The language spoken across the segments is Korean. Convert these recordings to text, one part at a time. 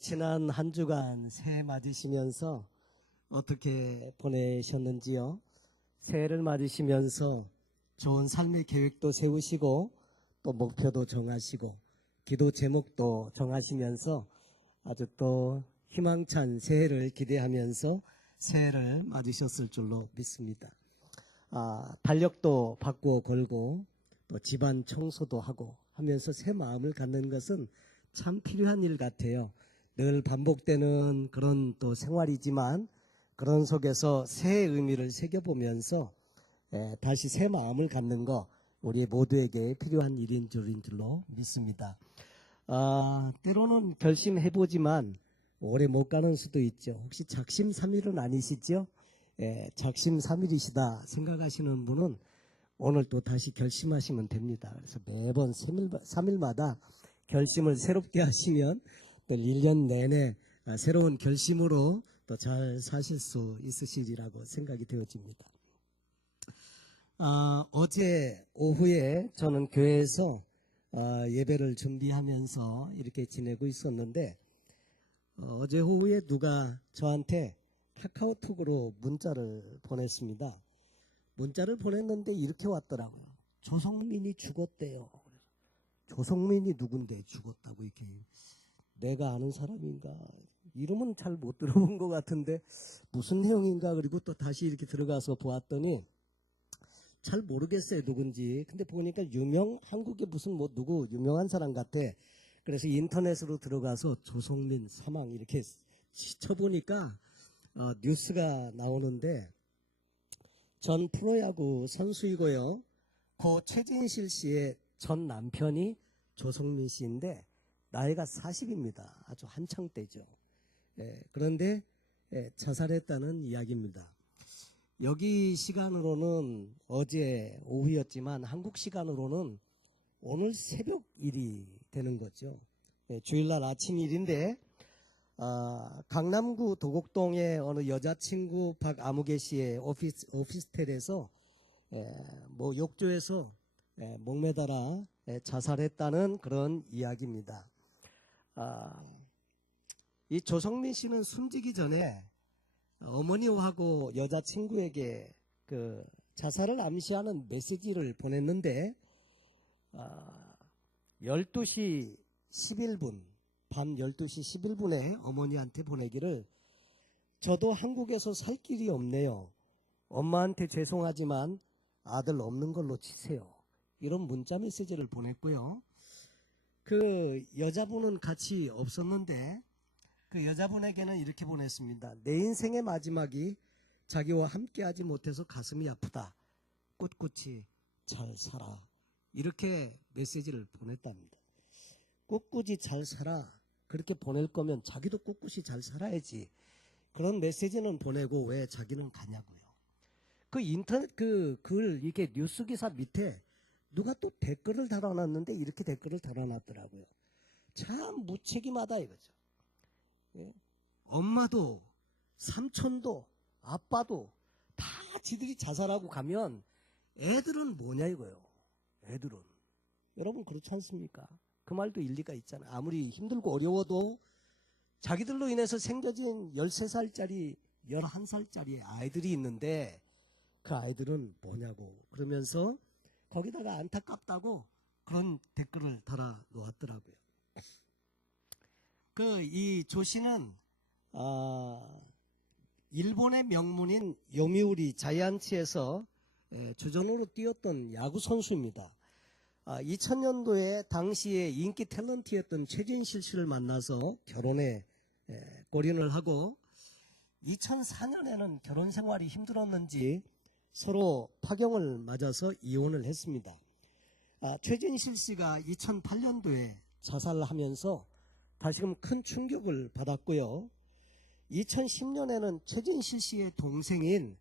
지난 한 주간 새해 맞으시면서 어떻게 보내셨는지요? 새해를 맞으시면서 좋은 삶의 계획도 세우시고 또 목표도 정하시고 기도 제목도 정하시면서 아주 또 희망찬 새해를 기대하면서 새해를 맞으셨을 줄로 믿습니다. 달력도 바꾸어 걸고 또 집안 청소도 하고 하면서 새 마음을 갖는 것은 참 필요한 일 같아요. 늘 반복되는 그런 또 생활이지만 그런 속에서 새의 의미를 새겨보면서 다시 새 마음을 갖는 거 우리 모두에게 필요한 일인 줄로 믿습니다. 때로는 결심해보지만 오래 못 가는 수도 있죠. 혹시 작심삼일은 아니시죠? 작심삼일이시다 생각하시는 분은 오늘 또 다시 결심하시면 됩니다. 그래서 매번 3일마다 결심을 새롭게 하시면 또 1년 내내 새로운 결심으로 또 잘 사실 수 있으시리라고 생각이 되어집니다. 어제 오후에 저는 교회에서 예배를 준비하면서 이렇게 지내고 있었는데 어제 오후에 누가 저한테 카카오톡으로 문자를 보냈습니다. 문자를 보냈는데 이렇게 왔더라고요. 조성민이 죽었대요. 조성민이 누군데 죽었다고 이렇게. 내가 아는 사람인가? 이름은 잘 못 들어본 것 같은데 무슨 내용인가? 그리고 또 다시 이렇게 들어가서 보았더니 잘 모르겠어요 누군지. 근데 보니까 한국에 무슨 뭐 누구 유명한 사람 같아. 그래서 인터넷으로 들어가서 조성민 사망 이렇게 쳐보니까 뉴스가 나오는데 전 프로야구 선수이고요. 고 최진실 씨의 전 남편이 조성민 씨인데 나이가 40입니다. 아주 한창 때죠. 그런데 자살했다는 이야기입니다. 여기 시간으로는 어제 오후였지만 한국 시간으로는 오늘 새벽 일이 되는 거죠. 주일날 아침 일인데 강남구 도곡동의 어느 여자친구 박아무개 씨의 오피스텔에서 뭐 욕조에서 목매달아 자살했다는 그런 이야기입니다. 이 조성민 씨는 숨지기 전에 어머니하고 여자친구에게 그 자살을 암시하는 메시지를 보냈는데 12시 11분 밤 12시 11분에 어머니한테 보내기를 저도 한국에서 살 길이 없네요. 엄마한테 죄송하지만 아들 없는 걸로 치세요. 이런 문자 메시지를 보냈고요. 그 여자분은 같이 없었는데 그 여자분에게는 이렇게 보냈습니다. 내 인생의 마지막이 자기와 함께하지 못해서 가슴이 아프다. 꿋꿋이 잘 살아. 이렇게 메시지를 보냈답니다. 꿋꿋이 잘 살아. 그렇게 보낼 거면 자기도 꿋꿋이 잘 살아야지. 그런 메시지는 보내고 왜 자기는 가냐고요. 그 인터넷 그 글 이게 뉴스 기사 밑에 누가 또 댓글을 달아놨는데 이렇게 댓글을 달아놨더라고요. 참 무책임하다 이거죠. 엄마도 삼촌도 아빠도 다 지들이 자살하고 가면 애들은 뭐냐 이거요. 애들은. 여러분 그렇지 않습니까? 그 말도 일리가 있잖아요. 아무리 힘들고 어려워도 자기들로 인해서 생겨진 13살짜리 11살짜리 아이들이 있는데 그 아이들은 뭐냐고 그러면서 거기다가 안타깝다고 그런 댓글을 달아 놓았더라고요. 이 조 씨는 일본의 명문인 요미우리 자이언츠에서 주전으로 뛰었던 야구 선수입니다. 2000년도에 당시에 인기 탤런트였던 최진실 씨를 만나서 결혼에 골인을 하고 2004년에는 결혼 생활이 힘들었는지 서로 파경을 맞아서 이혼을 했습니다. 최진실 씨가 2008년도에 자살을 하면서 다시금 큰 충격을 받았고요. 2010년에는 최진실 씨의 동생인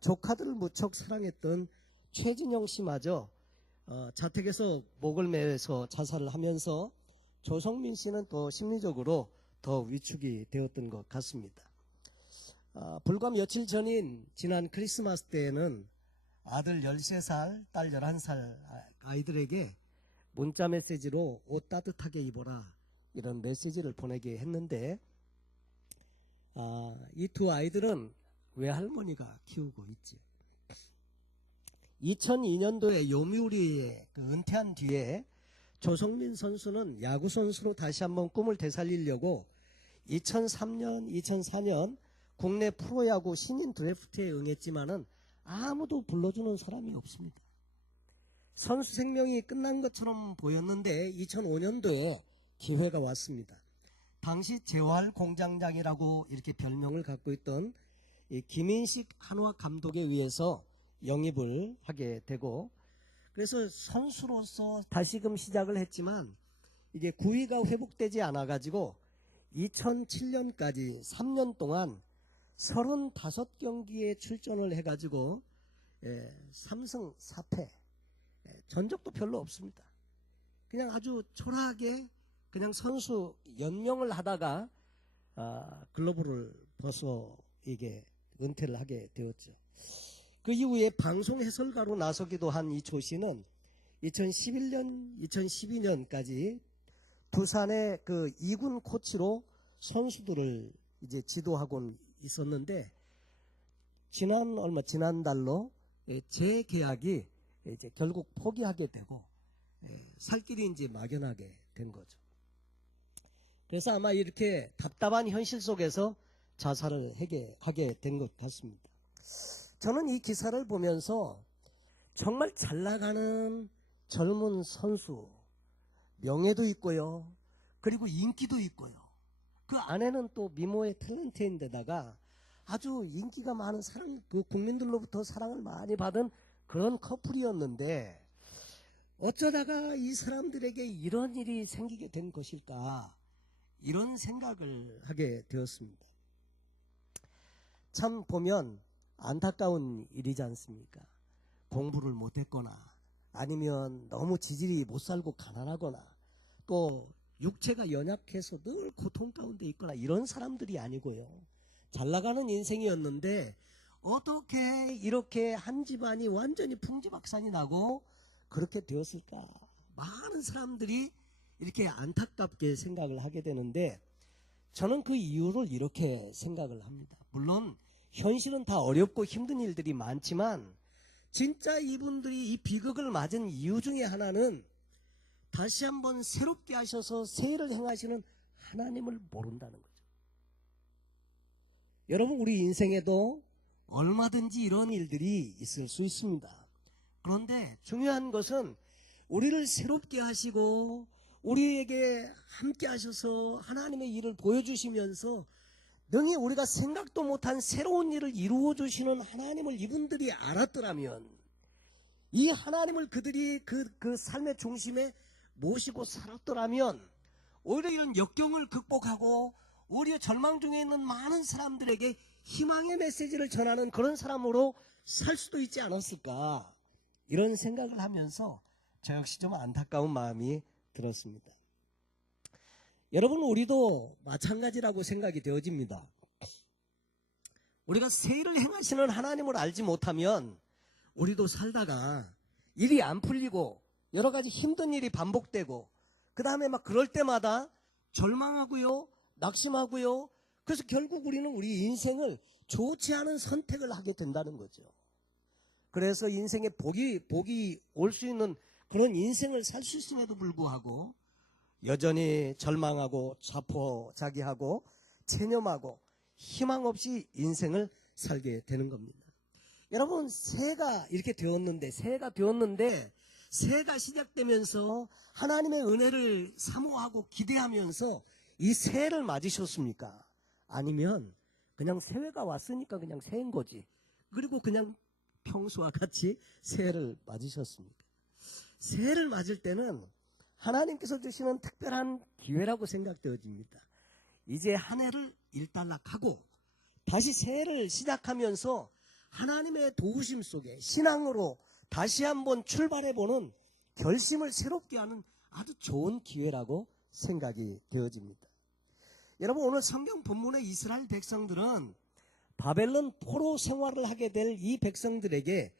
조카들을 무척 사랑했던 최진영 씨마저 자택에서 목을 매서 자살을 하면서 조성민 씨는 또 심리적으로 더 위축이 되었던 것 같습니다. 불과 며칠 전인 지난 크리스마스 때에는 아들 13살, 딸 11살 아이들에게 문자 메시지로 옷 따뜻하게 입어라. 이런 메시지를 보내게 했는데 이 두 아이들은 외할머니가 키우고 있지. 2002년도에 요미우리에 은퇴한 뒤에 조성민 선수는 야구 선수로 다시 한번 꿈을 되살리려고 2003년, 2004년 국내 프로야구 신인 드래프트에 응했지만은 아무도 불러주는 사람이 없습니다. 선수 생명이 끝난 것처럼 보였는데 2005년도에 기회가 왔습니다. 당시 재활 공장장이라고 이렇게 별명을 갖고 있던 이 김인식 한화 감독에 의해서 영입을 하게 되고, 그래서 선수로서 다시금 시작을 했지만 이게 구위가 회복되지 않아 가지고 2007년까지 3년 동안 35경기에 출전을 해 가지고 3승 4패, 전적도 별로 없습니다. 그냥 아주 초라하게 그냥 선수 연명을 하다가 글러브를 벗어 이게 은퇴를 하게 되었죠. 그 이후에 방송 해설가로 나서기도 한 이 조 씨는 2011년, 2012년까지 두산의 그 2군 코치로 선수들을 이제 지도하고 있었는데 지난달로 재계약이 이제 결국 포기하게 되고 살 길이 이제 막연하게 된 거죠. 그래서 아마 이렇게 답답한 현실 속에서 자살을 하게 된 것 같습니다. 저는 이 기사를 보면서 정말 잘 나가는 젊은 선수, 명예도 있고요, 그리고 인기도 있고요, 그 안에는 또 미모의 탤런트인데다가 아주 인기가 많은 그 국민들로부터 사랑을 많이 받은 그런 커플이었는데 어쩌다가 이 사람들에게 이런 일이 생기게 된 것일까, 이런 생각을 하게 되었습니다. 참 보면 안타까운 일이지 않습니까? 공부를 못했거나 아니면 너무 지질이 못 살고 가난하거나 또 육체가 연약해서 늘 고통 가운데 있거나 이런 사람들이 아니고요, 잘 나가는 인생이었는데 어떻게 이렇게 한 집안이 완전히 풍지박산이 나고 그렇게 되었을까? 많은 사람들이 이렇게 안타깝게 생각을 하게 되는데 저는 그 이유를 이렇게 생각을 합니다. 물론 현실은 다 어렵고 힘든 일들이 많지만 진짜 이분들이 이 비극을 맞은 이유 중에 하나는 다시 한번 새롭게 하셔서 새해를 행하시는 하나님을 모른다는 거죠. 여러분, 우리 인생에도 얼마든지 이런 일들이 있을 수 있습니다. 그런데 중요한 것은 우리를 새롭게 하시고 우리에게 함께 하셔서 하나님의 일을 보여주시면서 능히 우리가 생각도 못한 새로운 일을 이루어 주시는 하나님을 이분들이 알았더라면, 이 하나님을 그들이 그 삶의 중심에 모시고 살았더라면 오히려 이런 역경을 극복하고 오히려 절망 중에 있는 많은 사람들에게 희망의 메시지를 전하는 그런 사람으로 살 수도 있지 않았을까, 이런 생각을 하면서 저 역시 좀 안타까운 마음이 들었습니다. 여러분, 우리도 마찬가지라고 생각이 되어집니다. 우리가 새일을 행하시는 하나님을 알지 못하면 우리도 살다가 일이 안 풀리고 여러 가지 힘든 일이 반복되고 그 다음에 막 그럴 때마다 절망하고요, 낙심하고요, 그래서 결국 우리는 우리 인생을 좋지 않은 선택을 하게 된다는 거죠. 그래서 인생에 복이 올 수 있는 그런 인생을 살 수 있음에도 불구하고 여전히 절망하고 자포자기하고 체념하고 희망 없이 인생을 살게 되는 겁니다. 여러분, 새해가 되었는데 새해가 시작되면서 하나님의 은혜를 사모하고 기대하면서 이 새해를 맞으셨습니까? 아니면 그냥 새해가 왔으니까 그냥 새해인 거지, 그리고 그냥 평소와 같이 새해를 맞으셨습니까? 새해를 맞을 때는 하나님께서 주시는 특별한 기회라고 생각되어집니다. 이제 한 해를 일단락하고 다시 새해를 시작하면서 하나님의 도우심 속에 신앙으로 다시 한번 출발해보는 결심을 새롭게 하는 아주 좋은 기회라고 생각이 되어집니다. 여러분, 오늘 성경 본문의 이스라엘 백성들은 바벨론 포로 생활을 하게 될 이 백성들에게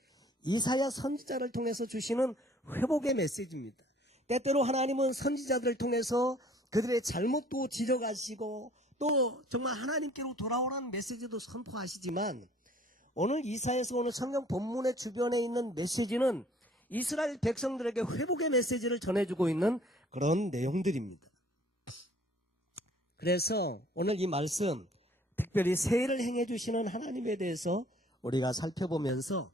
이사야 선지자를 통해서 주시는 회복의 메시지입니다. 때때로 하나님은 선지자들을 통해서 그들의 잘못도 지적하시고 또 정말 하나님께로 돌아오라는 메시지도 선포하시지만 오늘 이사야서 오늘 성경 본문의 주변에 있는 메시지는 이스라엘 백성들에게 회복의 메시지를 전해주고 있는 그런 내용들입니다. 그래서 오늘 이 말씀 특별히 새해를 행해 주시는 하나님에 대해서 우리가 살펴보면서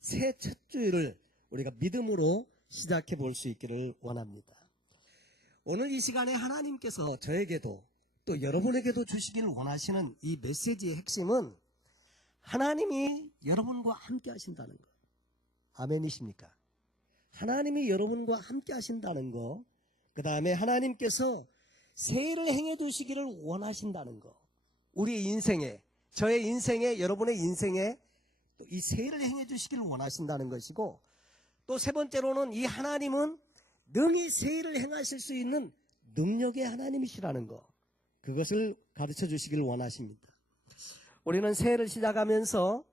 새해 첫 주일을 우리가 믿음으로 시작해 볼 수 있기를 원합니다. 오늘 이 시간에 하나님께서 저에게도 또 여러분에게도 주시기를 원하시는 이 메시지의 핵심은 하나님이 여러분과 함께 하신다는 거. 아멘이십니까? 하나님이 여러분과 함께 하신다는 거. 그 다음에 하나님께서 새해를 행해 주시기를 원하신다는 거. 우리의 인생에, 저의 인생에, 여러분의 인생에 이 새해를 행해 주시기를 원하신다는 것이고, 또 세 번째로는 이 하나님은 능히 새해를 행하실 수 있는 능력의 하나님이시라는 거. 그것을 가르쳐 주시기를 원하십니다. 우리는 새해를 시작하면서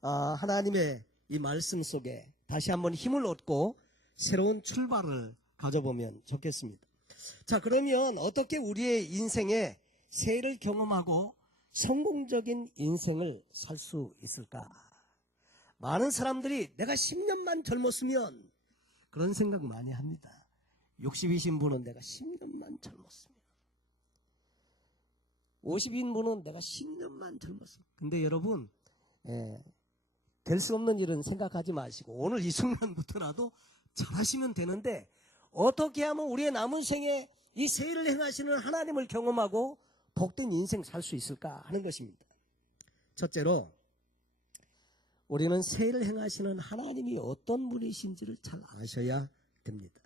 하나님의 이 말씀 속에 다시 한번 힘을 얻고 새로운 출발을 가져보면 좋겠습니다. 자, 그러면 어떻게 우리의 인생에 새해를 경험하고 성공적인 인생을 살 수 있을까? 많은 사람들이 내가 10년만 젊었으면 그런 생각 많이 합니다. 60이신 분은 내가 10년만 젊었으면, 50인 분은 내가 10년만 젊었으면. 근데 여러분, 될 수 없는 일은 생각하지 마시고 오늘 이 순간부터라도 잘하시면 되는데, 어떻게 하면 우리의 남은 생에 이 새해를 행하시는 하나님을 경험하고 복된 인생 살 수 있을까 하는 것입니다. 첫째로 우리는 새해를 행하시는 하나님이 어떤 분이신지를 잘 아셔야 됩니다.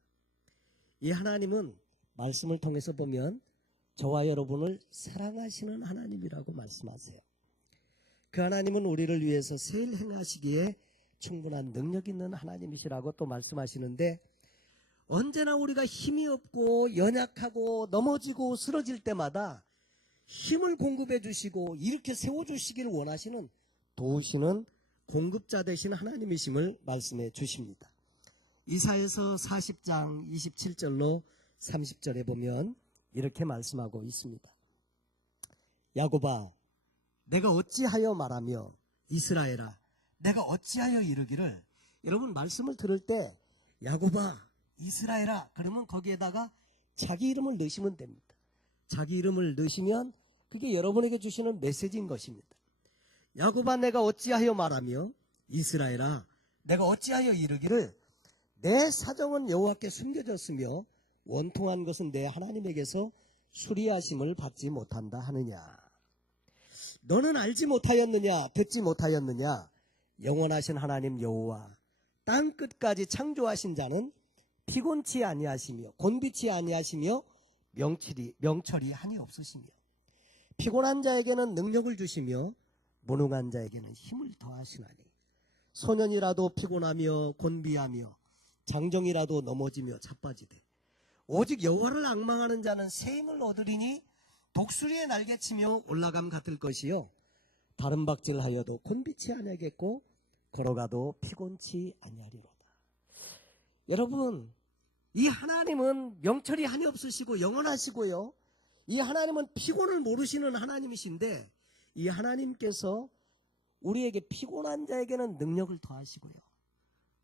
이 하나님은 말씀을 통해서 보면 저와 여러분을 사랑하시는 하나님이라고 말씀하세요. 그 하나님은 우리를 위해서 새해를 행하시기에 충분한 능력 있는 하나님이시라고 또 말씀하시는데, 언제나 우리가 힘이 없고 연약하고 넘어지고 쓰러질 때마다 힘을 공급해 주시고 이렇게 세워주시기를 원하시는 도우시는 공급자 되신 하나님이심을 말씀해 주십니다. 이사야서 40장 27절로 30절에 보면 이렇게 말씀하고 있습니다. 야곱아, 내가 어찌하여 말하며 이스라엘아, 내가 어찌하여 이르기를. 여러분, 말씀을 들을 때 야곱아, 이스라엘아 그러면 거기에다가 자기 이름을 넣으시면 됩니다. 자기 이름을 넣으시면 그게 여러분에게 주시는 메시지인 것입니다. 야곱아, 내가 어찌하여 말하며 이스라엘아, 내가 어찌하여 이르기를 내 사정은 여호와께 숨겨졌으며 원통한 것은 내 하나님에게서 수리하심을 받지 못한다 하느냐. 너는 알지 못하였느냐, 듣지 못하였느냐. 영원하신 하나님 여호와 땅 끝까지 창조하신 자는 피곤치 아니하시며 곤비치 아니하시며 명철이 한이 없으시며 피곤한 자에게는 능력을 주시며 무능한 자에게는 힘을 더하시나니 소년이라도 피곤하며 곤비하며 장정이라도 넘어지며 자빠지되 오직 여호와를 앙망하는 자는 새 힘을 얻으리니 독수리의 날개치며 올라감 같을 것이요 다른 박질하여도 곤비치 아니하겠고 걸어가도 피곤치 아니하리로다. 여러분, 이 하나님은 명철이 한이 없으시고 영원하시고요, 이 하나님은 피곤을 모르시는 하나님이신데, 이 하나님께서 우리에게 피곤한 자에게는 능력을 더하시고요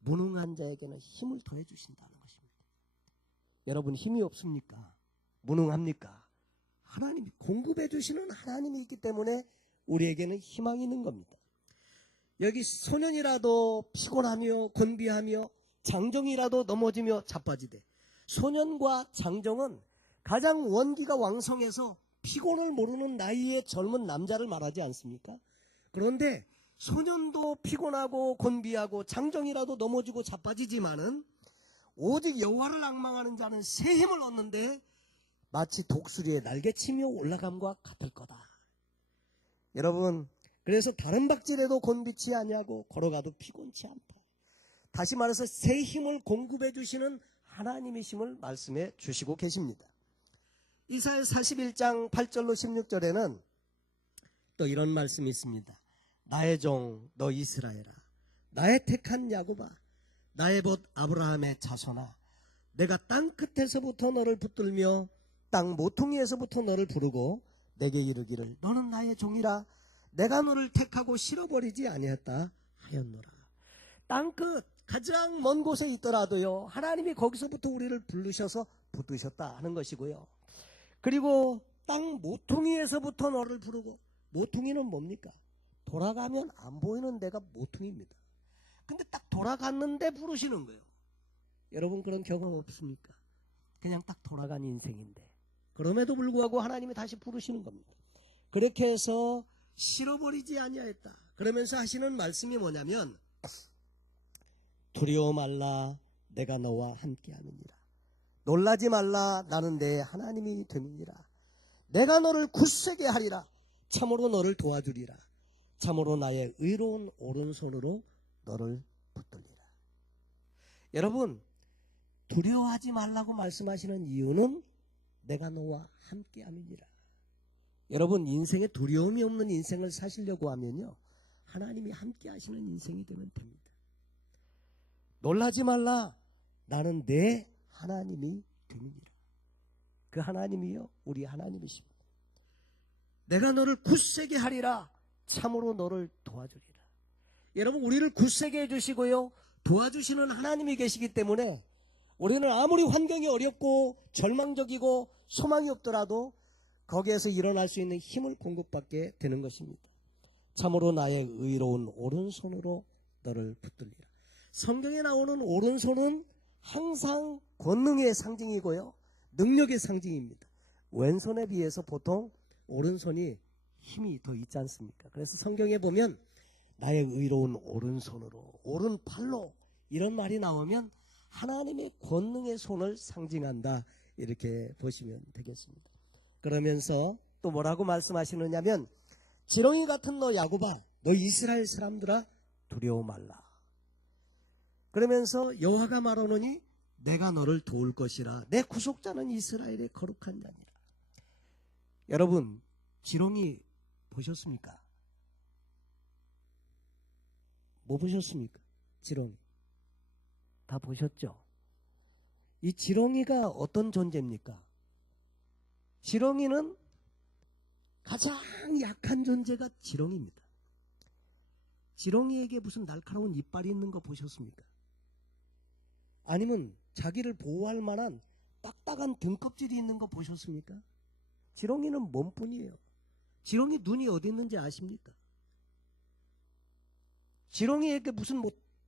무능한 자에게는 힘을 더해 주신다는 것입니다. 여러분, 힘이 없습니까? 무능합니까? 하나님이 공급해 주시는 하나님이 있기 때문에 우리에게는 희망이 있는 겁니다. 여기 소년이라도 피곤하며 곤비하며 장정이라도 넘어지며 자빠지되, 소년과 장정은 가장 원기가 왕성해서 피곤을 모르는 나이의 젊은 남자를 말하지 않습니까? 그런데 소년도 피곤하고 곤비하고 장정이라도 넘어지고 자빠지지만은 오직 여호와를 앙망하는 자는 새 힘을 얻는데 마치 독수리의 날개치며 올라감과 같을 거다. 여러분, 그래서 다른 박질에도 곤비치 아니하고 걸어가도 피곤치 않다. 다시 말해서 새 힘을 공급해 주시는 하나님이심을 말씀해 주시고 계십니다. 이사야 41장 8절로 16절에는 또 이런 말씀이 있습니다. 나의 종 너 이스라엘아, 나의 택한 야곱아, 나의 벗 아브라함의 자손아, 내가 땅 끝에서부터 너를 붙들며 땅 모퉁이에서부터 너를 부르고 내게 이르기를 너는 나의 종이라 내가 너를 택하고 실어버리지 아니했다 하였노라. 땅끝 가장 먼 곳에 있더라도요, 하나님이 거기서부터 우리를 부르셔서 붙드셨다 하는 것이고요. 그리고 땅 모퉁이에서부터 너를 부르고, 모퉁이는 뭡니까? 돌아가면 안 보이는 데가 모퉁이입니다. 근데 딱 돌아갔는데 부르시는 거예요. 여러분 그런 경험 없습니까? 그냥 딱 돌아간 인생인데 그럼에도 불구하고 하나님이 다시 부르시는 겁니다. 그렇게 해서 실어버리지 아니하였다. 그러면서 하시는 말씀이 뭐냐면 두려워 말라 내가 너와 함께함이니라. 놀라지 말라 나는 내 하나님이 됨이니라. 내가 너를 굳세게 하리라. 참으로 너를 도와주리라. 참으로 나의 의로운 오른손으로 너를 붙들리라. 여러분 두려워하지 말라고 말씀하시는 이유는 내가 너와 함께함이니라. 여러분 인생에 두려움이 없는 인생을 사시려고 하면요, 하나님이 함께 하시는 인생이 되면 됩니다. 놀라지 말라 나는 내 하나님이 됨이니라. 그 하나님이요 우리 하나님이십니다. 내가 너를 굳세게 하리라. 참으로 너를 도와주리라. 여러분 우리를 굳세게 해주시고요 도와주시는 하나님이 계시기 때문에 우리는 아무리 환경이 어렵고 절망적이고 소망이 없더라도 거기에서 일어날 수 있는 힘을 공급받게 되는 것입니다. 참으로 나의 의로운 오른손으로 너를 붙들리라. 성경에 나오는 오른손은 항상 권능의 상징이고요 능력의 상징입니다. 왼손에 비해서 보통 오른손이 힘이 더 있지 않습니까? 그래서 성경에 보면 나의 의로운 오른손으로, 오른팔로 이런 말이 나오면 하나님의 권능의 손을 상징한다 이렇게 보시면 되겠습니다. 그러면서 또 뭐라고 말씀하시느냐면 지렁이 같은 너 야곱아 너 이스라엘 사람들아 두려워 말라. 그러면서 여호와가 말하노니 내가 너를 도울 것이라. 내 구속자는 이스라엘의 거룩한 자니라. 여러분 지렁이 보셨습니까? 뭐 보셨습니까? 지렁이 다 보셨죠? 이 지렁이가 어떤 존재입니까? 지렁이는 가장 약한 존재가 지렁이입니다. 지렁이에게 무슨 날카로운 이빨이 있는 거 보셨습니까? 아니면 자기를 보호할 만한 딱딱한 등껍질이 있는 거 보셨습니까? 지렁이는 몸뿐이에요. 지렁이 눈이 어디 있는지 아십니까? 지렁이에게 무슨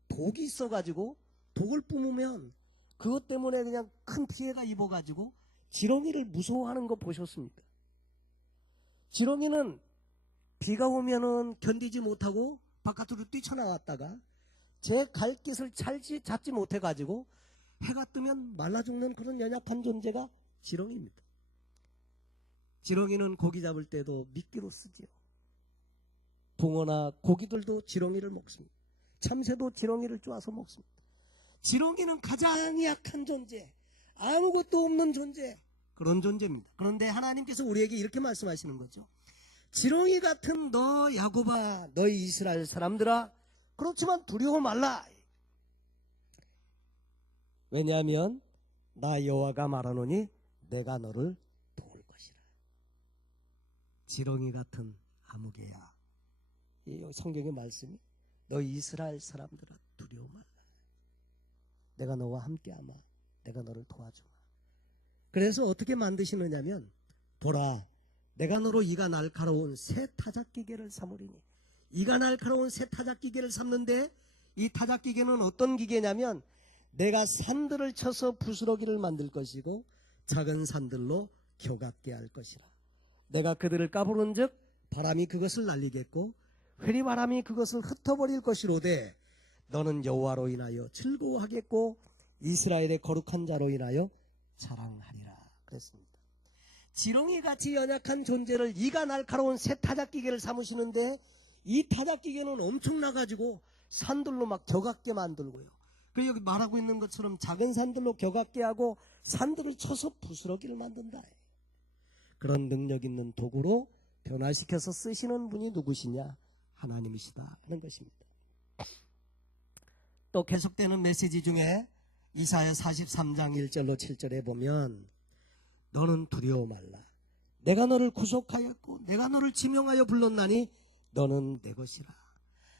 독이 있어가지고 독을 뿜으면 그것 때문에 그냥 큰 피해가 입어가지고 지렁이를 무서워하는 거 보셨습니까? 지렁이는 비가 오면은 견디지 못하고 바깥으로 뛰쳐나왔다가 제 갈 길을 찾지 못해가지고 해가 뜨면 말라 죽는 그런 연약한 존재가 지렁이입니다. 지렁이는 고기 잡을 때도 미끼로 쓰지요. 붕어나 고기들도 지렁이를 먹습니다. 참새도 지렁이를 쪼아서 먹습니다. 지렁이는 가장 약한 존재, 아무것도 없는 존재, 그런 존재입니다. 그런데 하나님께서 우리에게 이렇게 말씀하시는 거죠. 지렁이 같은 너 야곱아, 너희 이스라엘 사람들아, 그렇지만 두려워 말라. 왜냐하면 나 여호와가 말하노니 내가 너를 도울 것이라. 지렁이 같은 아무개야. 이 성경의 말씀이 너희 이스라엘 사람들아 두려워 말라. 내가 너와 함께하마. 내가 너를 도와주마. 그래서 어떻게 만드시느냐면 보라 내가 너로 이가 날카로운 새 타작기계를 삼으리니. 이가 날카로운 새 타작기계를 삼는데 이 타작기계는 어떤 기계냐면 내가 산들을 쳐서 부스러기를 만들 것이고 작은 산들로 교각게 할 것이라. 내가 그들을 까부른 즉 바람이 그것을 날리겠고 회리바람이 그것을 흩어버릴 것이로되 너는 여호와로 인하여 즐거워하겠고 이스라엘의 거룩한 자로 인하여 자랑하리라 그랬습니다. 지렁이같이 연약한 존재를 이가 날카로운 새 타작기계를 삼으시는데 이 타작기계는 엄청나가지고 산들로 막 격악게 만들고요. 그리고 여기 말하고 있는 것처럼 작은 산들로 격악게 하고 산들을 쳐서 부스러기를 만든다. 그런 능력 있는 도구로 변화시켜서 쓰시는 분이 누구시냐? 하나님이시다 하는 것입니다. 또 계속되는 메시지 중에 이사야 43장 1절로 7절에 보면 너는 두려워 말라. 내가 너를 구속하였고 내가 너를 지명하여 불렀나니 너는 내 것이라.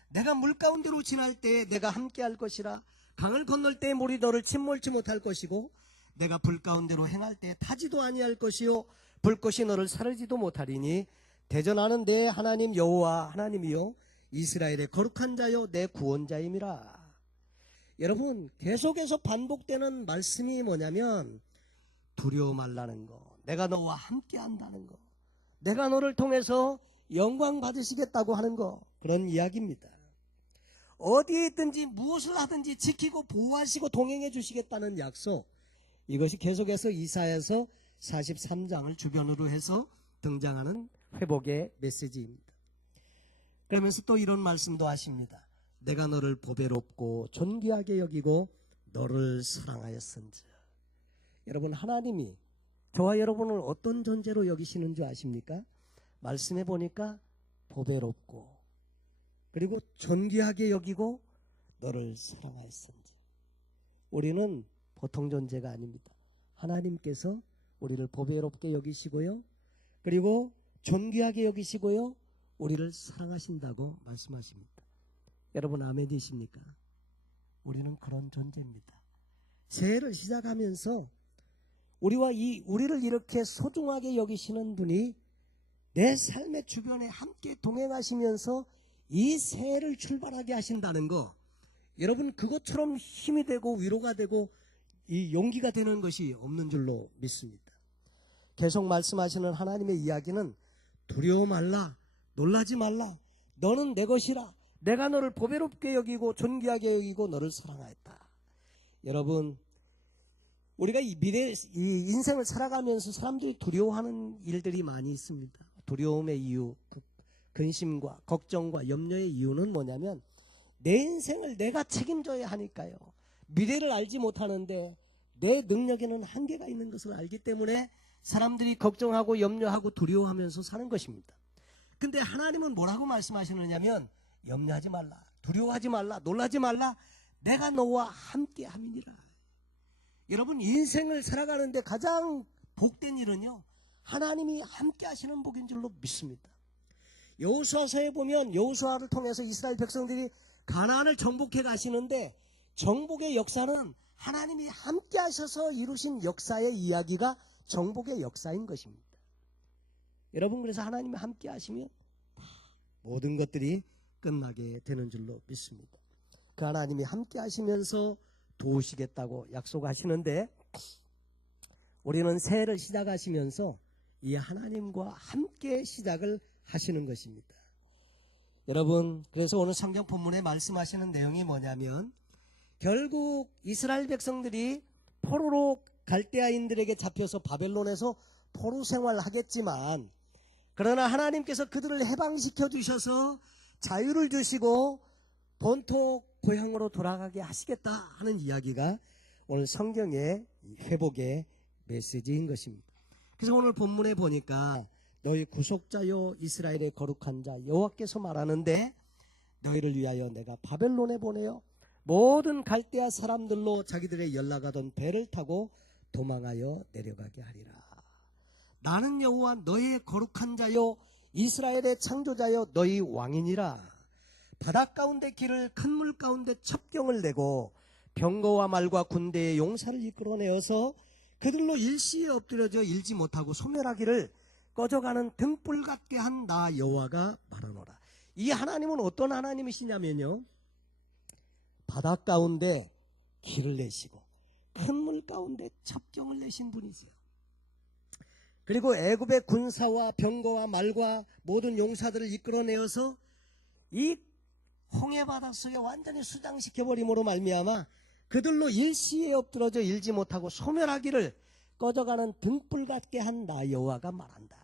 내가 물 가운데로 지날 때에 내가 함께할 것이라. 강을 건널 때에 물이 너를 침몰치 못할 것이고 내가 불 가운데로 행할 때에 타지도 아니할 것이요 불꽃이 너를 사르지도 못하리니 대전하는 내 하나님 여호와 하나님이요 이스라엘의 거룩한 자요 내 구원자임이라. 여러분, 계속해서 반복되는 말씀이 뭐냐면 두려워 말라는 거, 내가 너와 함께 한다는 거, 내가 너를 통해서 영광 받으시겠다고 하는 거, 그런 이야기입니다. 어디에 있든지 무엇을 하든지 지키고 보호하시고 동행해 주시겠다는 약속, 이것이 계속해서 이사야서 43장을 주변으로 해서 등장하는 회복의 메시지입니다. 그러면서 또 이런 말씀도 하십니다. 내가 너를 보배롭고 존귀하게 여기고 너를 사랑하였은즉. 여러분, 하나님이 저와 여러분을 어떤 존재로 여기시는 줄 아십니까? 말씀해 보니까 보배롭고 그리고 존귀하게 여기고 너를 사랑하였은즉. 우리는 보통 존재가 아닙니다. 하나님께서 우리를 보배롭게 여기시고요, 그리고 존귀하게 여기시고요, 우리를 사랑하신다고 말씀하십니다. 여러분, 아멘이십니까? 우리는 그런 존재입니다. 새해를 시작하면서 우리를 이렇게 소중하게 여기시는 분이 내 삶의 주변에 함께 동행하시면서 이 새해를 출발하게 하신다는 거, 여러분, 그것처럼 힘이 되고 위로가 되고 이 용기가 되는 것이 없는 줄로 믿습니다. 계속 말씀하시는 하나님의 이야기는 두려워 말라, 놀라지 말라, 너는 내 것이라, 내가 너를 보배롭게 여기고 존귀하게 여기고 너를 사랑하였다. 여러분, 우리가 이 인생을 살아가면서 사람들이 두려워하는 일들이 많이 있습니다. 두려움의 이유, 근심과 걱정과 염려의 이유는 뭐냐면 내 인생을 내가 책임져야 하니까요. 미래를 알지 못하는데 내 능력에는 한계가 있는 것을 알기 때문에 사람들이 걱정하고 염려하고 두려워하면서 사는 것입니다. 근데 하나님은 뭐라고 말씀하시느냐면 염려하지 말라, 두려워하지 말라, 놀라지 말라, 내가 너와 함께 함이니라. 여러분, 인생을 살아가는데 가장 복된 일은요, 하나님이 함께 하시는 복인 줄로 믿습니다. 여호수아서에 보면 여호수아를 통해서 이스라엘 백성들이 가나안을 정복해 가시는데 정복의 역사는 하나님이 함께 하셔서 이루신 역사의 이야기가 정복의 역사인 것입니다. 여러분, 그래서 하나님이 함께 하시면 모든 것들이 끝나게 되는 줄로 믿습니다. 그 하나님이 함께 하시면서 도우시겠다고 약속하시는데 우리는 새해를 시작하시면서 이 하나님과 함께 시작을 하시는 것입니다. 여러분, 그래서 오늘 성경 본문에 말씀하시는 내용이 뭐냐면 결국 이스라엘 백성들이 포로로 갈대아인들에게 잡혀서 바벨론에서 포로 생활을 하겠지만 그러나 하나님께서 그들을 해방시켜 주셔서 자유를 주시고 본토 고향으로 돌아가게 하시겠다 하는 이야기가 오늘 성경의 회복의 메시지인 것입니다. 그래서 오늘 본문에 보니까 너희 구속자요 이스라엘의 거룩한 자 여호와께서 말하는데 너희를 위하여 내가 바벨론에 보내어 모든 갈대아 사람들로 자기들의 연락하던 배를 타고 도망하여 내려가게 하리라. 나는 여호와 너희의 거룩한 자요 이스라엘의 창조자요 너희 왕이니라. 바다 가운데 길을 큰 물 가운데 첩경을 내고 병거와 말과 군대의 용사를 이끌어내어서 그들로 일시에 엎드려져 일지 못하고 소멸하기를 꺼져가는 등불 같게 한 나 여호와가 말하노라. 이 하나님은 어떤 하나님이시냐면요, 바다 가운데 길을 내시고 큰 물 가운데 첩경을 내신 분이세요. 그리고 애굽의 군사와 병거와 말과 모든 용사들을 이끌어내어서 이 홍해 바닷속에 완전히 수장시켜버림으로 말미암아 그들로 일시에 엎드러져 일지 못하고 소멸하기를 꺼져가는 등불 같게 한 나 여호와가 말한다.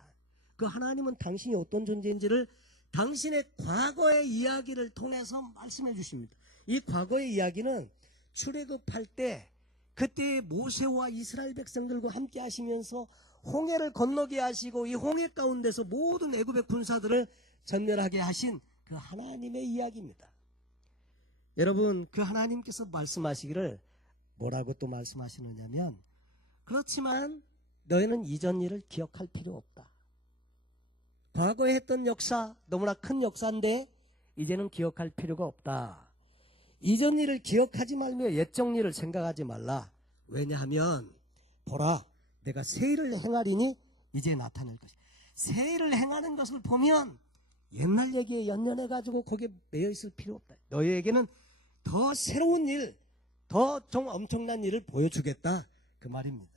그 하나님은 당신이 어떤 존재인지를 당신의 과거의 이야기를 통해서 말씀해 주십니다. 이 과거의 이야기는 출애굽할 때 그때 모세와 이스라엘 백성들과 함께 하시면서 홍해를 건너게 하시고 이 홍해 가운데서 모든 애굽의 군사들을 전멸하게 하신 그 하나님의 이야기입니다. 여러분, 그 하나님께서 말씀하시기를 뭐라고 또 말씀하시느냐면 그렇지만 너희는 이전 일을 기억할 필요 없다. 과거에 했던 역사, 너무나 큰 역사인데 이제는 기억할 필요가 없다. 이전 일을 기억하지 말며 옛적 일을 생각하지 말라. 왜냐하면 보라, 내가 새 일을 행하리니 이제 나타날 것이다. 새 일을 행하는 것을 보면 옛날 얘기에 연연해가지고 거기에 매여있을 필요 없다. 너희에게는 더 새로운 일, 더 좀 엄청난 일을 보여주겠다, 그 말입니다.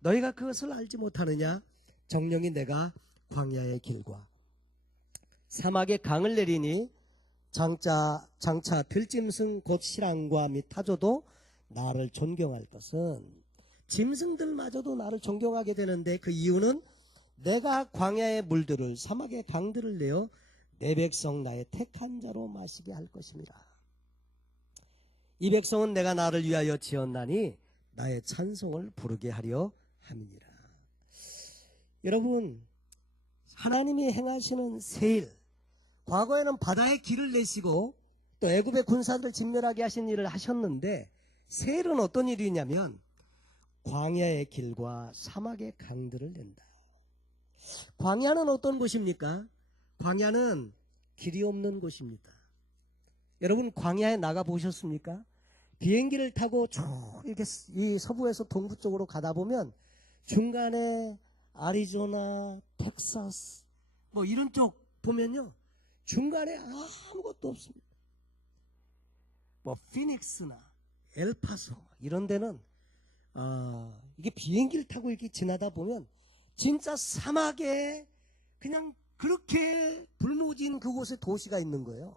너희가 그것을 알지 못하느냐? 정령이 내가 광야의 길과 사막의 강을 내리니 장차 들짐승 곧 실랑과 및 타조도 나를 존경할 것은, 짐승들마저도 나를 존경하게 되는데 그 이유는 내가 광야의 물들을, 사막의 강들을 내어 내 백성 나의 택한 자로 마시게 할 것입니다. 이 백성은 내가 나를 위하여 지었나니 나의 찬송을 부르게 하려 함이니라. 여러분, 하나님이 행하시는 새 일, 과거에는 바다에 길을 내시고 또 애굽의 군사들을 진멸하게 하신 일을 하셨는데, 새 일은 어떤 일이냐면 광야의 길과 사막의 강들을 낸다. 광야는 어떤 곳입니까? 광야는 길이 없는 곳입니다. 여러분, 광야에 나가 보셨습니까? 비행기를 타고 쭉 이렇게 이 서부에서 동부 쪽으로 가다 보면 중간에 아리조나, 텍사스 뭐 이런 쪽 보면요, 중간에 아무것도 없습니다. 뭐 피닉스나 엘파소 이런 데는 이게 비행기를 타고 이렇게 지나다 보면 진짜 사막에 그냥 그렇게 불모진 그곳에 도시가 있는 거예요.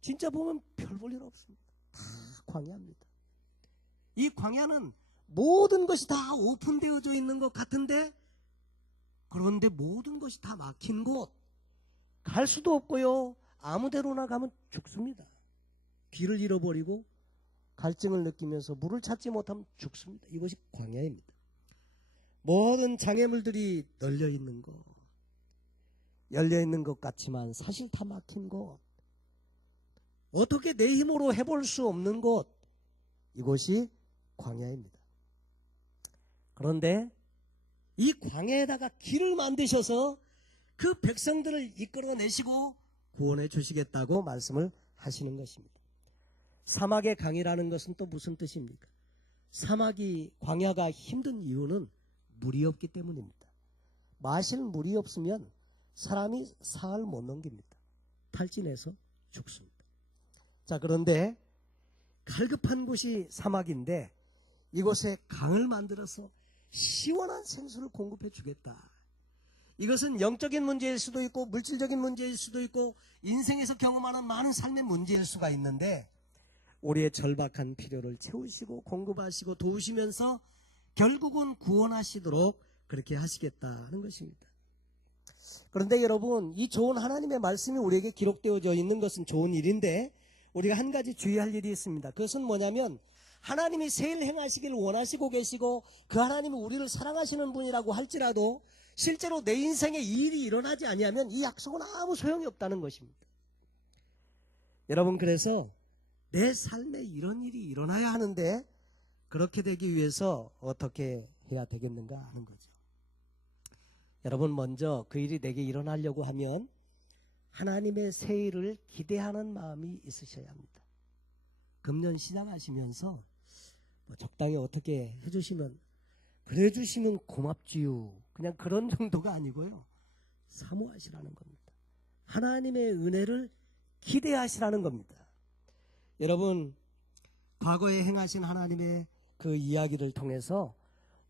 진짜 보면 별 볼 일 없습니다. 다 광야입니다. 이 광야는 모든 것이 다 오픈되어져 있는 것 같은데, 그런데 모든 것이 다 막힌 곳, 갈 수도 없고요, 아무데로나 가면 죽습니다. 길을 잃어버리고 갈증을 느끼면서 물을 찾지 못하면 죽습니다. 이것이 광야입니다. 모든 장애물들이 널려있는 곳, 열려있는 것 같지만 사실 다 막힌 곳, 어떻게 내 힘으로 해볼 수 없는 곳, 이곳이 광야입니다. 그런데 이 광야에다가 길을 만드셔서 그 백성들을 이끌어내시고 구원해 주시겠다고 말씀을 하시는 것입니다. 사막의 강이라는 것은 또 무슨 뜻입니까? 사막이, 광야가 힘든 이유는 물이 없기 때문입니다. 마실 물이 없으면 사람이 사흘 못 넘깁니다. 탈진해서 죽습니다. 자, 그런데 갈급한 곳이 사막인데 이곳에 강을 만들어서 시원한 생수를 공급해 주겠다. 이것은 영적인 문제일 수도 있고 물질적인 문제일 수도 있고 인생에서 경험하는 많은 삶의 문제일 수가 있는데, 우리의 절박한 필요를 채우시고 공급하시고 도우시면서 결국은 구원하시도록 그렇게 하시겠다는 것입니다. 그런데 여러분, 이 좋은 하나님의 말씀이 우리에게 기록되어져 있는 것은 좋은 일인데 우리가 한 가지 주의할 일이 있습니다. 그것은 뭐냐면, 하나님이 새 일 행하시기를 원하시고 계시고 그 하나님이 우리를 사랑하시는 분이라고 할지라도 실제로 내 인생에 이 일이 일어나지 아니하면 이 약속은 아무 소용이 없다는 것입니다. 여러분, 그래서 내 삶에 이런 일이 일어나야 하는데 그렇게 되기 위해서 어떻게 해야 되겠는가 하는 거죠. 여러분, 먼저 그 일이 내게 일어나려고 하면 하나님의 새 일을 기대하는 마음이 있으셔야 합니다. 금년 시작하시면서 적당히 어떻게 해주시면, 그래 주시면 고맙지요, 그냥 그런 정도가 아니고요, 사모하시라는 겁니다. 하나님의 은혜를 기대하시라는 겁니다. 여러분, 과거에 행하신 하나님의 그 이야기를 통해서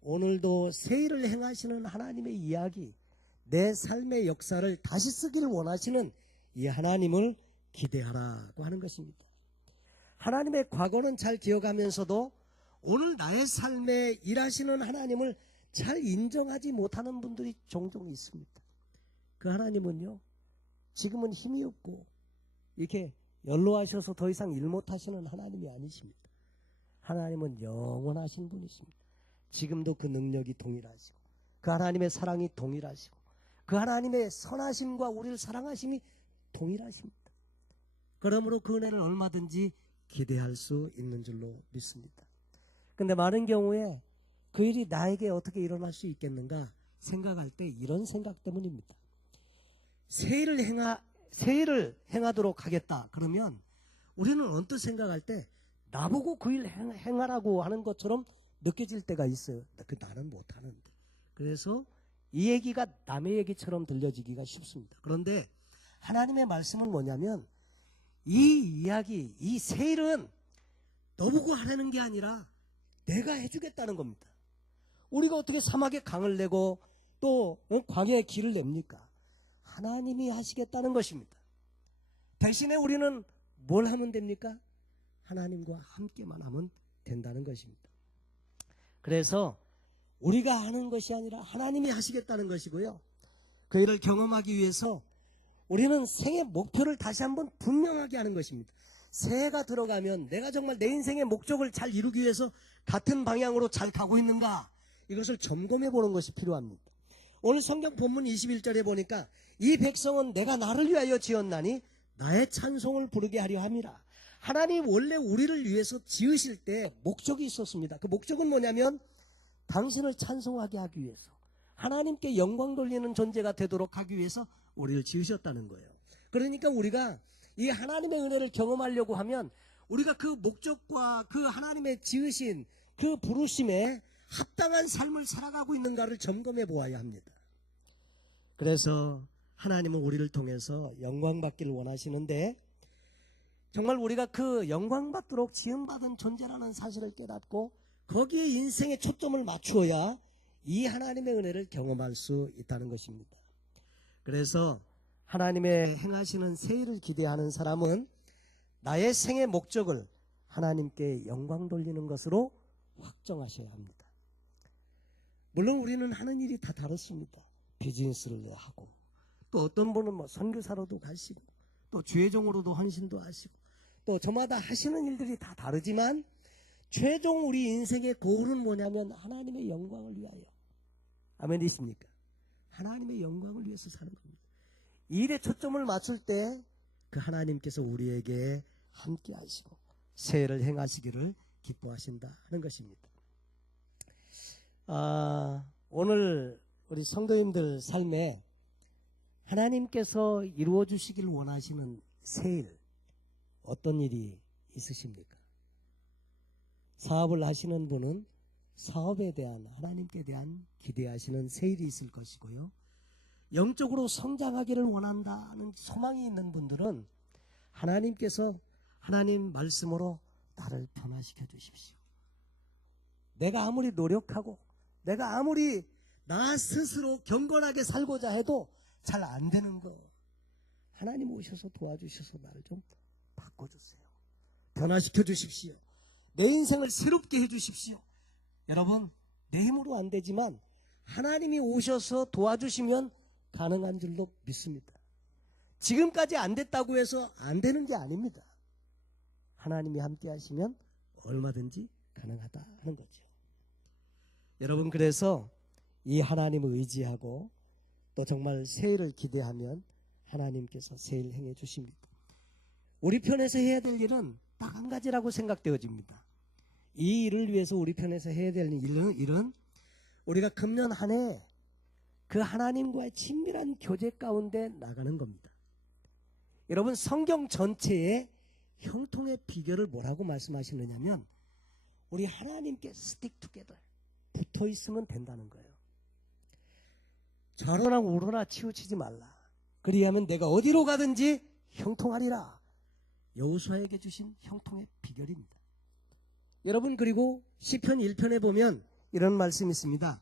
오늘도 새 일을 행하시는 하나님의 이야기, 내 삶의 역사를 다시 쓰기를 원하시는 이 하나님을 기대하라고 하는 것입니다. 하나님의 과거는 잘 기억하면서도 오늘 나의 삶에 일하시는 하나님을 잘 인정하지 못하는 분들이 종종 있습니다. 그 하나님은요, 지금은 힘이 없고 이렇게 연로하셔서 더 이상 일 못하시는 하나님이 아니십니다. 하나님은 영원하신 분이십니다. 지금도 그 능력이 동일하시고 그 하나님의 사랑이 동일하시고 그 하나님의 선하심과 우리를 사랑하심이 동일하십니다. 그러므로 그 은혜를 얼마든지 기대할 수 있는 줄로 믿습니다. 근데 많은 경우에 그 일이 나에게 어떻게 일어날 수 있겠는가 생각할 때 이런 생각 때문입니다. 새 일을 행하도록 하겠다. 그러면 우리는 언뜻 생각할 때 나보고 그 일 행하라고 하는 것처럼 느껴질 때가 있어요. 나는 못하는데. 그래서 이 얘기가 남의 얘기처럼 들려지기가 쉽습니다. 그런데 하나님의 말씀은 뭐냐면 이 이야기, 이 새 일은 너보고 하라는 게 아니라 내가 해주겠다는 겁니다. 우리가 어떻게 사막에 강을 내고 또 광야에 길을 냅니까? 하나님이 하시겠다는 것입니다. 대신에 우리는 뭘 하면 됩니까? 하나님과 함께만 하면 된다는 것입니다. 그래서 우리가 하는 것이 아니라 하나님이 하시겠다는 것이고요. 그 일을 경험하기 위해서 우리는 생의 목표를 다시 한번 분명하게 하는 것입니다. 새해가 들어가면 내가 정말 내 인생의 목적을 잘 이루기 위해서 같은 방향으로 잘 가고 있는가? 이것을 점검해 보는 것이 필요합니다. 오늘 성경 본문 21절에 보니까 이 백성은 내가 나를 위하여 지었나니 나의 찬송을 부르게 하려 함이라. 하나님 원래 우리를 위해서 지으실 때 목적이 있었습니다. 그 목적은 뭐냐면 당신을 찬송하게 하기 위해서, 하나님께 영광 돌리는 존재가 되도록 하기 위해서 우리를 지으셨다는 거예요. 그러니까 우리가 이 하나님의 은혜를 경험하려고 하면 우리가 그 목적과 그 하나님의 지으신 그 부르심에 합당한 삶을 살아가고 있는가를 점검해 보아야 합니다. 그래서 하나님은 우리를 통해서 영광 받기를 원하시는데, 정말 우리가 그 영광 받도록 지음받은 존재라는 사실을 깨닫고 거기에 인생의 초점을 맞추어야 이 하나님의 은혜를 경험할 수 있다는 것입니다. 그래서 하나님의 행하시는 새 일을 기대하는 사람은 나의 생의 목적을 하나님께 영광 돌리는 것으로 확정하셔야 합니다. 물론 우리는 하는 일이 다 다릅니다. 비즈니스를 하고, 또 어떤 분은 선교사로도 가시고, 또 주의종으로도 헌신도 하시고, 또 저마다 하시는 일들이 다 다르지만 최종 우리 인생의 고울은 뭐냐면 하나님의 영광을 위하여. 아멘이십니까? 하나님의 영광을 위해서 사는 겁니다. 이 일에 초점을 맞출 때 그 하나님께서 우리에게 함께 하시고 새해를 행하시기를 기뻐하신다 하는 것입니다. 오늘 우리 성도님들 삶에 하나님께서 이루어 주시길 원하시는 새일, 어떤 일이 있으십니까? 사업을 하시는 분은 사업에 대한, 하나님께 대한 기대하시는 새일이 있을 것이고요. 영적으로 성장하기를 원한다는 소망이 있는 분들은 하나님께서 하나님 말씀으로 나를 변화시켜 주십시오. 내가 아무리 노력하고 내가 아무리 나 스스로 경건하게 살고자 해도 잘 안 되는 거, 하나님 오셔서 도와주셔서 나를 좀 바꿔주세요. 변화시켜 주십시오. 내 인생을 새롭게 해주십시오. 여러분, 내 힘으로 안 되지만 하나님이 오셔서 도와주시면 가능한 줄로 믿습니다. 지금까지 안 됐다고 해서 안 되는 게 아닙니다. 하나님이 함께 하시면 얼마든지 가능하다 하는 거죠. 여러분, 그래서 이 하나님을 의지하고 또 정말 새해를 기대하면 하나님께서 새해를 행해 주십니다. 우리 편에서 해야 될 일은 딱 한 가지라고 생각되어집니다. 이 일을 위해서 우리 편에서 해야 될 일은 우리가 금년 한 해 그 하나님과의 친밀한 교제 가운데 나가는 겁니다. 여러분, 성경 전체에 형통의 비결을 뭐라고 말씀하시느냐면 우리 하나님께 stick together, 붙어 있으면 된다는 거예요. 좌로나 우로나 치우치지 말라. 그리하면 내가 어디로 가든지 형통하리라. 여호수아에게 주신 형통의 비결입니다. 여러분, 그리고 시편 1편에 보면 이런 말씀이 있습니다.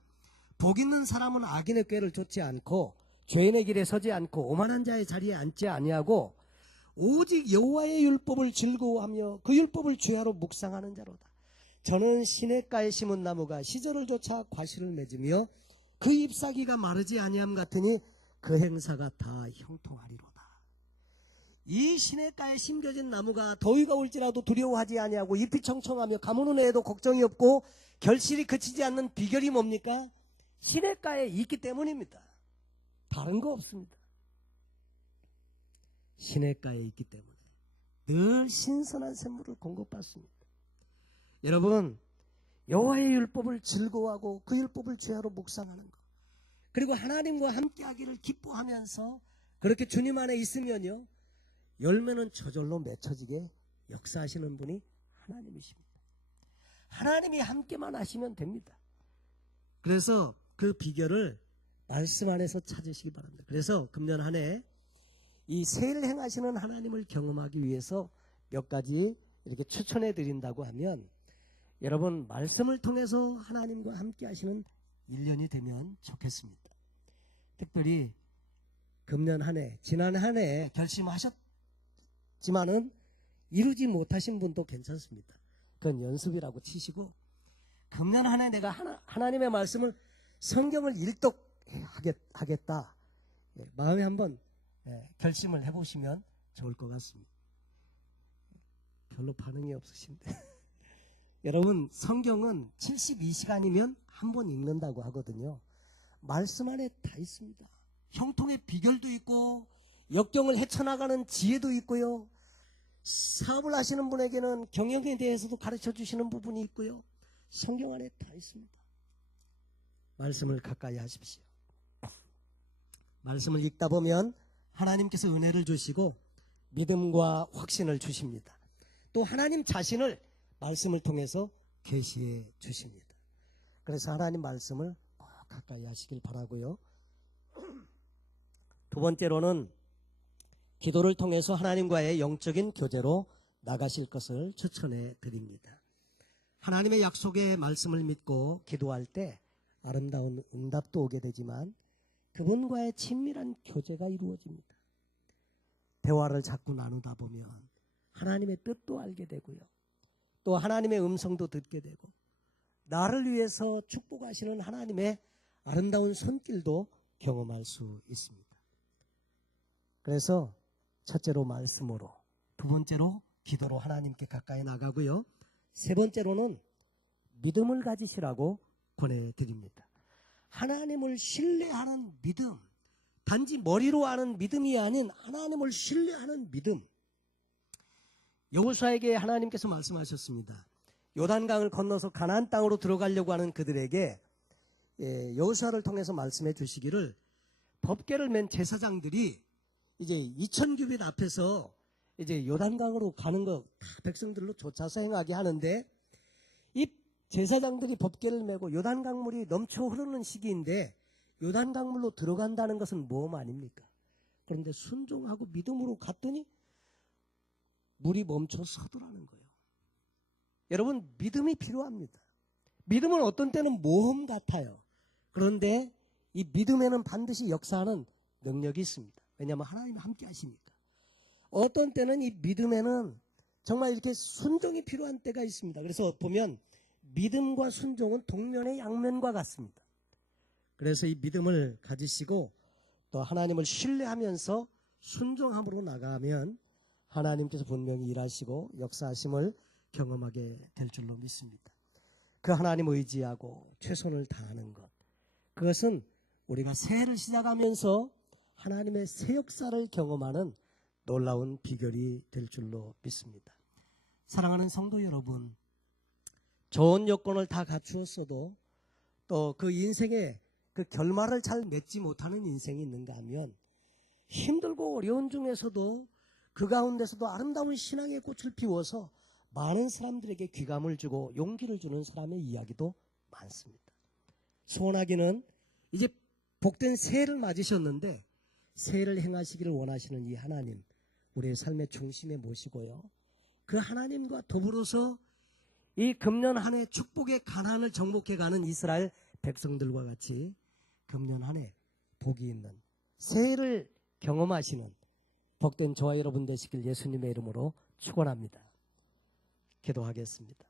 복 있는 사람은 악인의 꾀를 쫓지 않고 죄인의 길에 서지 않고 오만한 자의 자리에 앉지 아니하고 오직 여호와의 율법을 즐거워하며 그 율법을 죄하로 묵상하는 자로다. 저는 시냇가에 심은 나무가 시절을 쫓아 과실을 맺으며 그 잎사귀가 마르지 아니함 같으니 그 행사가 다 형통하리로다. 이 시냇가에 심겨진 나무가 더위가 올지라도 두려워하지 아니하고 잎이 청청하며 가무는 애에도 걱정이 없고 결실이 그치지 않는 비결이 뭡니까? 시냇가에 있기 때문입니다. 다른 거 없습니다. 시냇가에 있기 때문에 늘 신선한 샘물을 공급받습니다. 여러분, 여호와의 율법을 즐거워하고 그 율법을 죄하로 묵상하는 것. 그리고 하나님과 함께하기를 기뻐하면서 그렇게 주님 안에 있으면요, 열매는 저절로 맺혀지게 역사하시는 분이 하나님이십니다. 하나님이 함께만 하시면 됩니다. 그래서 그 비결을 말씀 안에서 찾으시기 바랍니다. 그래서 금년 한 해 이 새를 행하시는 하나님을 경험하기 위해서 몇 가지 이렇게 추천해 드린다고 하면, 여러분 말씀을 통해서 하나님과 함께 하시는 1년이 되면 좋겠습니다. 특별히 금년 한 해, 지난 한 해 결심하셨지만은 이루지 못하신 분도 괜찮습니다. 그건 연습이라고 치시고, 금년 한 해 내가 하나님의 말씀을, 성경을 일독하겠다, 마음에 한번 결심을 해보시면 좋을 것 같습니다. 별로 반응이 없으신데 여러분, 성경은 72시간이면 한 번 읽는다고 하거든요. 말씀 안에 다 있습니다. 형통의 비결도 있고 역경을 헤쳐나가는 지혜도 있고요, 사업을 하시는 분에게는 경영에 대해서도 가르쳐 주시는 부분이 있고요, 성경 안에 다 있습니다. 말씀을 가까이 하십시오. 말씀을 읽다 보면 하나님께서 은혜를 주시고 믿음과 확신을 주십니다. 또 하나님 자신을 말씀을 통해서 계시해 주십니다. 그래서 하나님 말씀을 꼭 가까이 하시길 바라고요. 두 번째로는 기도를 통해서 하나님과의 영적인 교제로 나가실 것을 추천해 드립니다. 하나님의 약속의 말씀을 믿고 기도할 때 아름다운 응답도 오게 되지만 그분과의 친밀한 교제가 이루어집니다. 대화를 자꾸 나누다 보면 하나님의 뜻도 알게 되고요, 또 하나님의 음성도 듣게 되고, 나를 위해서 축복하시는 하나님의 아름다운 손길도 경험할 수 있습니다. 그래서 첫째로 말씀으로, 두 번째로 기도로 하나님께 가까이 나가고요, 세 번째로는 믿음을 가지시라고 권해드립니다. 하나님을 신뢰하는 믿음, 단지 머리로 아는 믿음이 아닌 하나님을 신뢰하는 믿음. 여호수아에게 하나님께서 말씀하셨습니다. 요단강을 건너서 가나안 땅으로 들어가려고 하는 그들에게 여호수아를 통해서 말씀해 주시기를, 법궤를 맨 제사장들이 이제 2000규빗 앞에서 이제 요단강으로 가는 거 다 백성들로 쫓아서 행하게 하는데, 이 제사장들이 법궤를 메고 요단강물이 넘쳐 흐르는 시기인데 요단강물로 들어간다는 것은 모험 아닙니까? 그런데 순종하고 믿음으로 갔더니 물이 멈춰 서더라는 거예요. 여러분, 믿음이 필요합니다. 믿음은 어떤 때는 모험 같아요. 그런데 이 믿음에는 반드시 역사하는 능력이 있습니다. 왜냐하면 하나님이 함께 하시니까. 어떤 때는 이 믿음에는 정말 이렇게 순종이 필요한 때가 있습니다. 그래서 보면 믿음과 순종은 동면의 양면과 같습니다. 그래서 이 믿음을 가지시고 또 하나님을 신뢰하면서 순종함으로 나가면 하나님께서 분명히 일하시고 역사하심을 경험하게 될 줄로 믿습니다. 그 하나님 의지하고 최선을 다하는 것, 그것은 우리가 새해를 시작하면서 하나님의 새 역사를 경험하는 놀라운 비결이 될 줄로 믿습니다. 사랑하는 성도 여러분, 좋은 여건을 다 갖추었어도 또 그 인생의 그 결말을 잘 맺지 못하는 인생이 있는가 하면, 힘들고 어려운 중에서도 그 가운데서도 아름다운 신앙의 꽃을 피워서 많은 사람들에게 귀감을 주고 용기를 주는 사람의 이야기도 많습니다. 소원하기는 이제 복된 새해를 맞으셨는데 새해를 행하시기를 원하시는 이 하나님, 우리의 삶의 중심에 모시고요, 그 하나님과 더불어서 이 금년 한 해 축복의 가난을 정복해가는 이스라엘 백성들과 같이 금년 한 해 복이 있는 새해를 경험하시는 복된 저와 여러분 되시길 예수님의 이름으로 축원합니다. 기도하겠습니다.